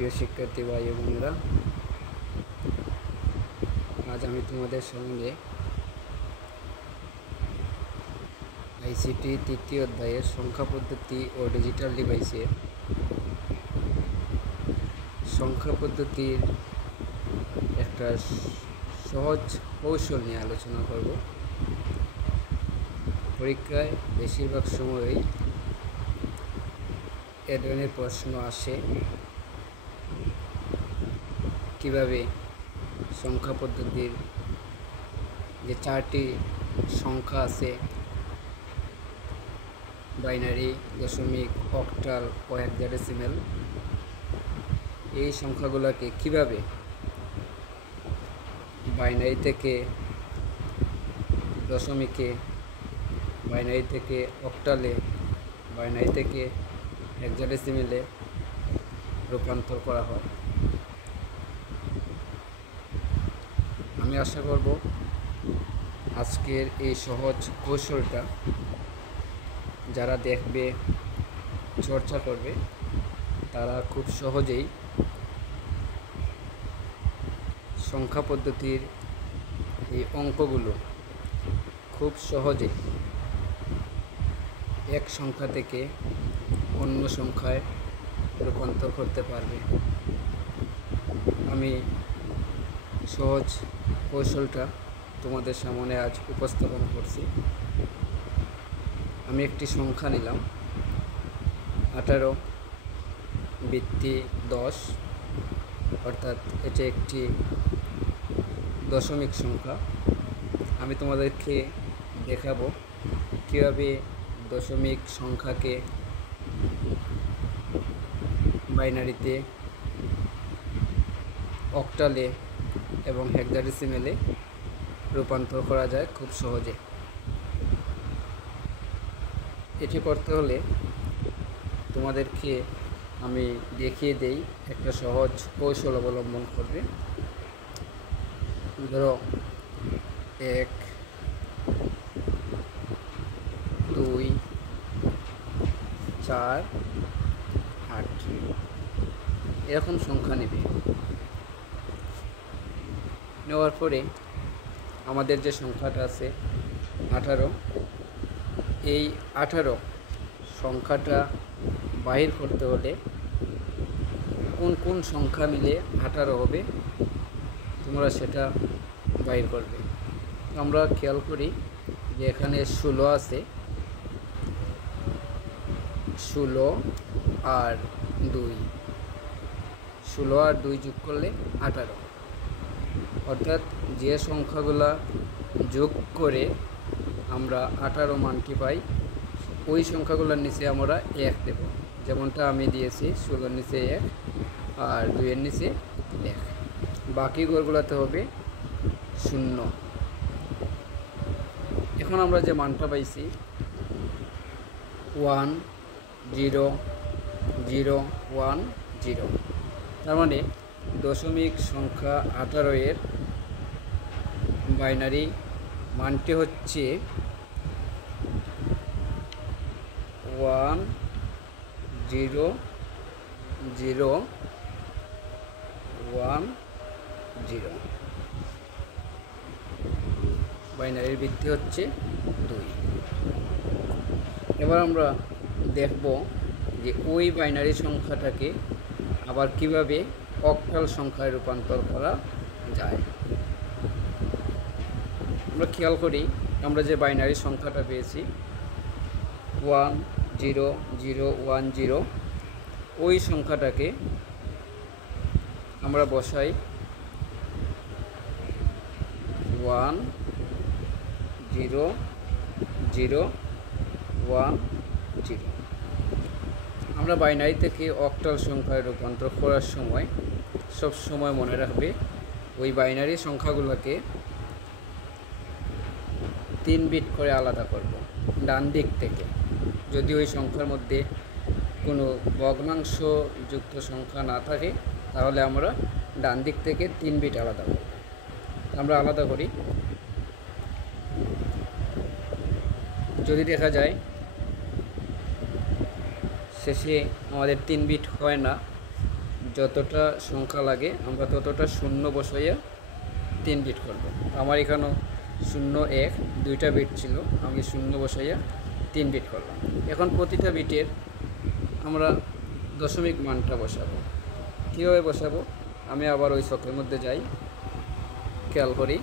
প্রিয় শিক্ষার্থী ভাই ও বোনেরা, আজ আমি তোমাদের সঙ্গে আইসিটি তৃতীয় অধ্যায়ের সংখ্যা পদ্ধতি ও ডিজিটাল ডিভাইসের সংখ্যা পদ্ধতির একটা সহজ কৌশল নিয়ে আলোচনা করব। পরীক্ষায় বেশিরভাগ সময়ই এ ধরনের প্রশ্ন আসে, কিভাবে সংখ্যা পদ্ধতির যে 4টি সংখ্যা আছে, বাইনারি, দশমিক, অক্টাল ও হেক্সাডেসিমাল, এই সংখ্যাগুলোকে কিভাবে বাইনারি থেকে দশমিকে, বাইনারি থেকে অক্টালে, বাইনারি থেকে হেক্সাডেসিমালে রূপান্তর করা হয়। আমি আশা করব আজকের এই সহজ কৌশলটা যারা দেখবে, চর্চা করবে, তারা খুব সহজেই সংখ্যা পদ্ধতির এই অঙ্কগুলো খুব সহজে এক সংখ্যা থেকে অন্য সংখ্যায় রূপান্তর করতে পারবে। আমি সহজ কৌশলটা তোমাদের সামনে আজ উপস্থাপন করছি। আমি একটি সংখ্যা নিলাম 18 বৃত্তি 10, অর্থাৎ এটি একটি দশমিক সংখ্যা। আমি তোমাদেরকে দেখাবো কীভাবে দশমিক সংখ্যাকে বাইনারিতে, অক্টালে এবং হেক্সাডেসিমালে রূপান্তর করা যায় খুব সহজে। এটি করতে হলে তোমাদেরকে আমি দেখিয়ে দেই, একটা সহজ কৌশল অবলম্বন করবে। ধরো 1, 2, 4, 8 এরকম সংখ্যা নেবে। নেওয়ার পরে আমাদের যে সংখ্যাটা আছে 18, এই 18 সংখ্যাটা বাহির করতে হলে কোন কোন সংখ্যা মিলে 18 হবে তোমরা সেটা বাহির করবে। আমরা খেয়াল করি যে এখানে 16 আছে, 16 আর 2, 16 আর 2 যোগ করলে 18, অর্থাৎ যে সংখ্যাগুলা যোগ করে আমরা 18 মানটি পাই, ওই সংখ্যাগুলোর নিচে আমরা 1 দেব। যেমনটা আমি দিয়েছি, 16 নিচে 1 আর 2 নিচে 1। বাকি ঘরগুলোতে হবে 0। এখন আমরা যে মানটা পাইছি 1 0 0 1 0, তার মানে দশমিক সংখ্যা 18 এর বাইনারি মানটি হচ্ছে 1 0 0 1 0। বাইনারির ভিত্তি হচ্ছে 2। এবার আমরা দেখব যে ওই বাইনারি সংখ্যাটাকে আবার কিভাবে অক্টাল সংখ্যায় রূপান্তর করা যায়। আমরা খেয়াল করি, আমরা যে বাইনারি সংখ্যাটা পেয়েছি 1 0 0 1 0, ওই সংখ্যাটাকে আমরা বসাই 1 0 0 1 0। আমরা বাইনারি থেকে অক্টাল সংখ্যায় রূপান্তর করার সময় সব সময় মনে রাখবে ওই বাইনারি সংখ্যাগুলোকে 3 বিট করে আলাদা করব ডান দিক থেকে। যদি ওই সংখ্যার মধ্যে কোনো ভগ্নাংশ যুক্ত সংখ্যা না থাকে, তাহলে আমরা ডান দিক থেকে 3 বিট আলাদা করব। আমরা আলাদা করি। যদি দেখা যায় শেষে আমাদের 3 বিট হয় না, যতটা সংখ্যা লাগে আমরা ততটা শূন্য বসাইয়া 3 বিট করব। আমার এখানেও 0 1 দুইটা বিট ছিল, আমি শূন্য বসাইয়া 3 বিট করলাম। এখন প্রতিটা বিটের আমরা দশমিক মানটা বসাবো। কীভাবে বসাবো? আমি আবার ওই ছকের মধ্যে যাই, খেয়াল করি।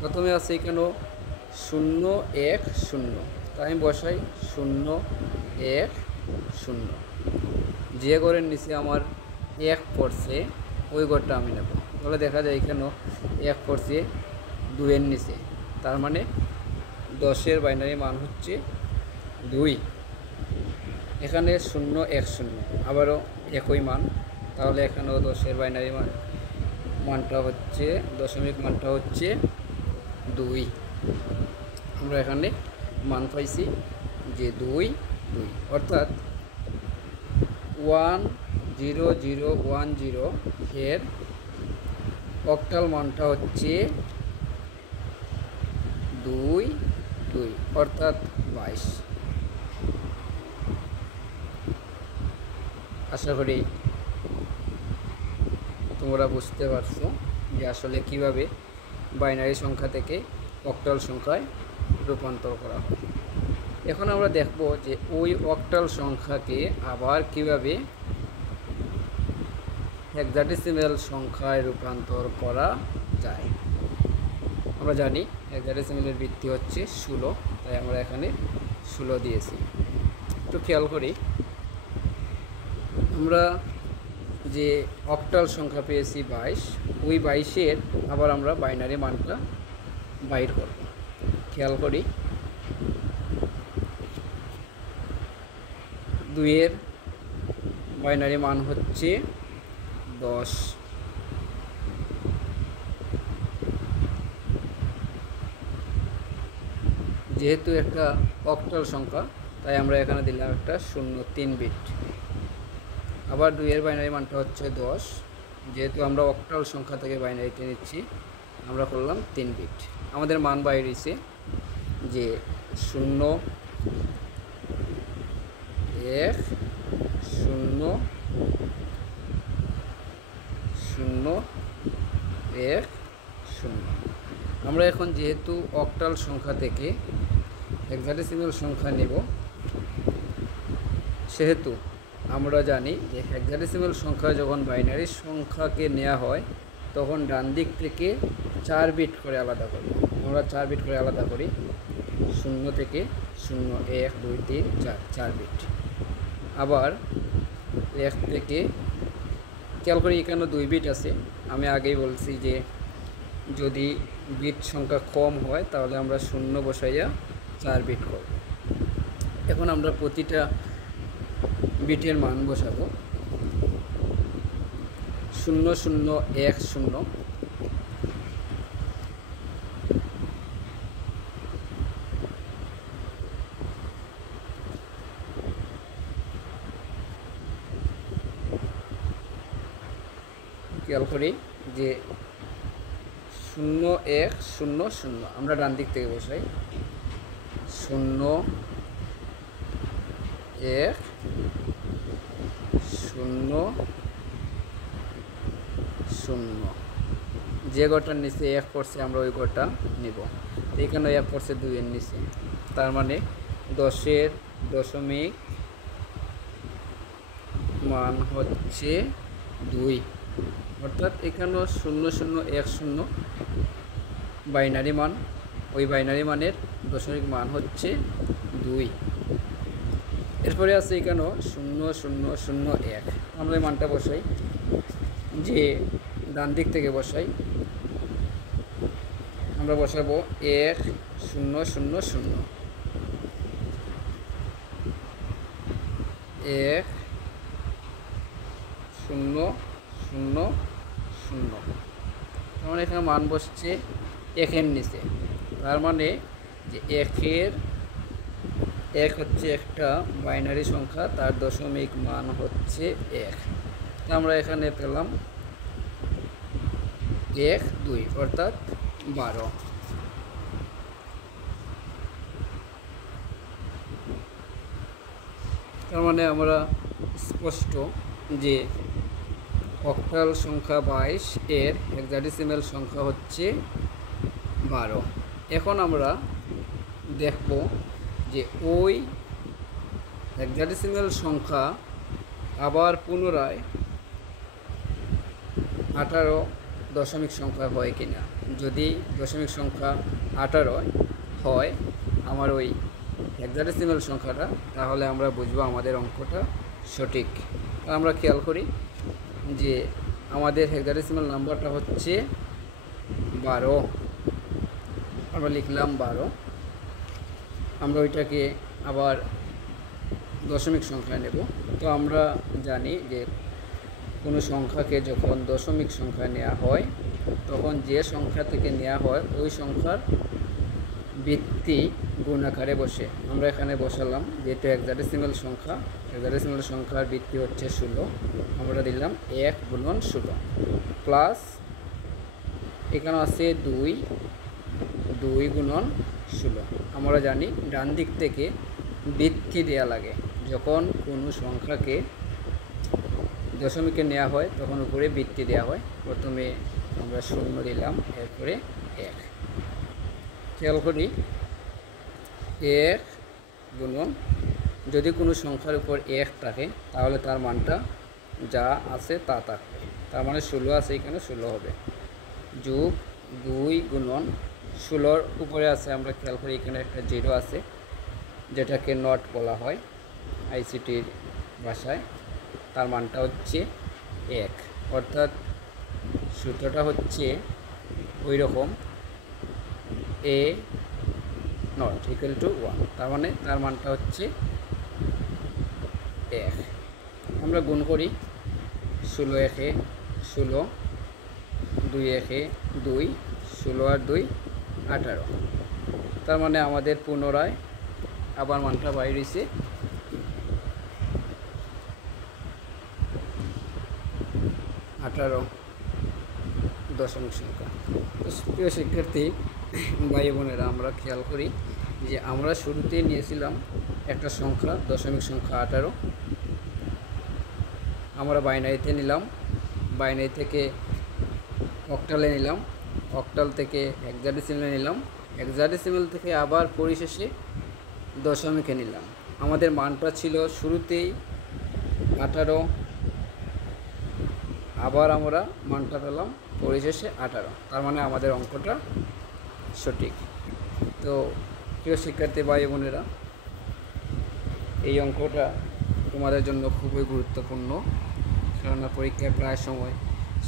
প্রথমে আছে এখানে 0 1 0, তাই আমি বসাই 0 1 0। যে ঘরের নিচে আমার 1 পড়ছে ওই ঘরটা আমি নেব। তাহলে দেখা যায় এখানেও 1 পড়ছে 2-এর নিচে, তার মানে 10-এর বাইনারি মান হচ্ছে 2। এখানে 0 1 0 আবারও একই মান, তাহলে এখানেও 10-এর বাইনারি মানটা হচ্ছে দশমিক মানটা হচ্ছে 2। আমরা এখানে মান পাইছি যে 2 2, অর্থাৎ 1 0 0 1 0 এর অক্টাল মানটা হচ্ছে 2 2, অর্থাৎ 22। আশা করি তোমরা বুঝতে পারছো যে আসলে কিভাবে বাইনারি সংখ্যা থেকে অক্টাল সংখ্যায় রূপান্তর করা হয়। এখন আমরা দেখব যে ওই অক্টাল সংখ্যাকে আবার কিভাবে হেক্সাডেসিমেল সংখ্যায় রূপান্তর করা যায়। আমরা জানি হেক্সাডেসিমেলের ভিত্তি হচ্ছে 16, তাই আমরা এখানে 16 দিয়েছি। একটু খেয়াল করি, আমরা যে অক্টাল সংখ্যা পেয়েছি 22, ওই 22-এর আবার আমরা বাইনারি মানটা বাইর করব। খেয়াল করি, 2-এর বাইনারি মান হচ্ছে 10। যেহেতু একটা অক্টাল সংখ্যা তাই আমরা এখানে দিলাম একটা 0 3 বিট। আবার 2-এর বাইনারি মানটা হচ্ছে 10, যেহেতু আমরা অক্টাল সংখ্যা থেকে বাইনারিতে নিচ্ছি আমরা করলাম 3 বিট। আমাদের মান বাইরেছে যে 0 1 0 0 1 0। আমরা এখন যেহেতু অক্টাল সংখ্যা থেকে হেক্সাডেসিমেল সংখ্যা নেব, সেহেতু আমরা জানি যে হেক্সাডেসিমেল সংখ্যা যখন বাইনারি সংখ্যাকে নেওয়া হয় তখন ডান দিক থেকে 4 বিট করে আলাদা করি। আমরা 4 বিট করে আলাদা করি, 0 থেকে 0 1 2 3 4 4 বিট। আবার 1 থেকে খেয়াল করি এখানে 2 বিট আছে। আমি আগেই বলছি যে যদি বিট সংখ্যা কম হয় তাহলে আমরা 0 বসাইয়া 4 বিট করব। এখন আমরা প্রতিটা বিটের মান বসাবো। 0 0 1 0, খেয়াল করি যে 0 1 0 0 আমরা ডান দিক থেকে বসাই, 0 1 0 0। যে ঘরটার নিচে 1 পড়ছে আমরা ওই ঘরটা নিব। এখানে 1 পড়ছে 2-এর নিচে, তার মানে 10-এর দশমিক মান হচ্ছে 2, অর্থাৎ এখানেও 0 0 1 0 বাইনারি মান, ওই বাইনারি মানের দশমিক মান হচ্ছে 2। এরপরে আছে এখানেও 0 0 0 1, আমরা এই মানটা বসাই, যে ডান দিক থেকে বসাই। আমরা বসাবো 1 0 0 0, 1 0 0 0। তার এখানে মান বসছে 1-এর নিচে, তার মানে যে 1 হচ্ছে একটা বাইনারি সংখ্যা, তার দশমিক মান হচ্ছে 1। আমরা এখানে পেলাম 1 2, অর্থাৎ 12। তার মানে আমরা স্পষ্ট যে অক্টাল সংখ্যা 22 এর হেক্সাডেসিমাল সংখ্যা হচ্ছে 12। এখন আমরা দেখব যে ওই হেক্সাডেসিমাল সংখ্যা আবার পুনরায় 18 দশমিক সংখ্যা হয় কিনা। যদি দশমিক সংখ্যা 18 হয় আমার ওই হেক্সাডেসিমাল সংখ্যাটা, তাহলে আমরা বুঝবো আমাদের অঙ্কটা সঠিক। আমরা খেয়াল করি যে আমাদের হেক্সাডেসিমাল নাম্বারটা হচ্ছে 12। আমরা লিখলাম 12। আমরা ওইটাকে আবার দশমিক সংখ্যা নেব। তো আমরা জানি যে কোনো সংখ্যাকে যখন দশমিক সংখ্যা নেওয়া হয় তখন যে সংখ্যা থেকে নেওয়া হয় ওই সংখ্যার ভিত্তি গুণ আকারে বসে। আমরা এখানে বসালাম যেহেতু হেক্সাডেসিমাল সংখ্যা, হেক্সাডেসিমাল সংখ্যার ভিত্তি হচ্ছে 16। আমরা দিলাম 1 গুণন 16 প্লাস এখানে আছে 2 গুণন 16। আমরা জানি ডান দিক থেকে ভিত্তি দেওয়া লাগে। যখন কোনো সংখ্যাকে দশমিকে নেওয়া হয় তখন উপরে ভিত্তি দেওয়া হয়। প্রথমে আমরা 0 দিলাম, এরপরে 1। খেয়াল করি 1 গুণন, যদি কোনো সংখ্যার উপর 1 থাকে তাহলে তার মানটা যা আছে তা থাকবে। তার মানে 16 আছে, এখানে 16 হবে। যোগ 2 গুণন 16-র উপরে আছে, আমরা খেয়াল করি এখানে একটা 0 আছে যেটাকে নট বলা হয় আইসিটির ভাষায়। তার মানটা হচ্ছে 1, অর্থাৎ সূত্রটা হচ্ছে ওই রকম a নট ইকুয়াল টু 1। তার মানে তার মানটা হচ্ছে 1। আমরা গুণ করি 16 একে 16, 2 একে 2, 16 আর 2 18। তার মানে আমাদের পুনরায় আবার মানটা বাইরে হয়েছে 18 দশমিক সংখ্যা। প্রিয় শিক্ষার্থী ভাই বোনেরা, আমরা খেয়াল করি যে আমরা শুরুতেই নিয়েছিলাম একটা সংখ্যা দশমিক সংখ্যা 18। আমরা বাইনারিতে নিলাম, বাইনারি থেকে অক্টালে নিলাম, অক্টাল থেকে হেক্সাডেসিমালে নিলাম, হেক্সাডেসিমাল থেকে আবার পরিশেষে দশমিকে নিলাম। আমাদের মানটা ছিল শুরুতেই 18, আবার আমরা মানটা পেলাম পরিশেষে 18। তার মানে আমাদের অঙ্কটা সঠিক। তো প্রিয় শিক্ষার্থী ভাই বোনেরা, এই অঙ্কটা তোমাদের জন্য খুবই গুরুত্বপূর্ণ, কেননা পরীক্ষায় প্রায় সময়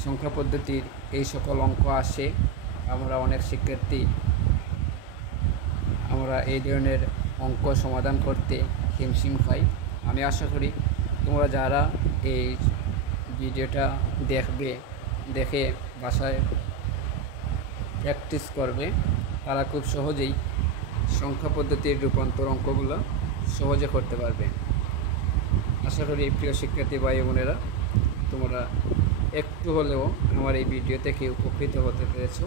সংখ্যা পদ্ধতির এই সকল অঙ্ক আসে। আমরা অনেক শিক্ষার্থী আমরা এই ধরনের অঙ্ক সমাধান করতে হিমশিম খাই। আমি আশা করি তোমরা যারা এই ভিডিওটা দেখে বাসায় প্র্যাকটিস করবে তারা খুব সহজেই সংখ্যা পদ্ধতির রূপান্তর অঙ্কগুলো সহজে করতে পারবে। আশা করি প্রিয় শিক্ষার্থী ভাই বোনেরা, তোমরা একটু হলেও আমার এই ভিডিও থেকে উপকৃত হতে পেরেছো।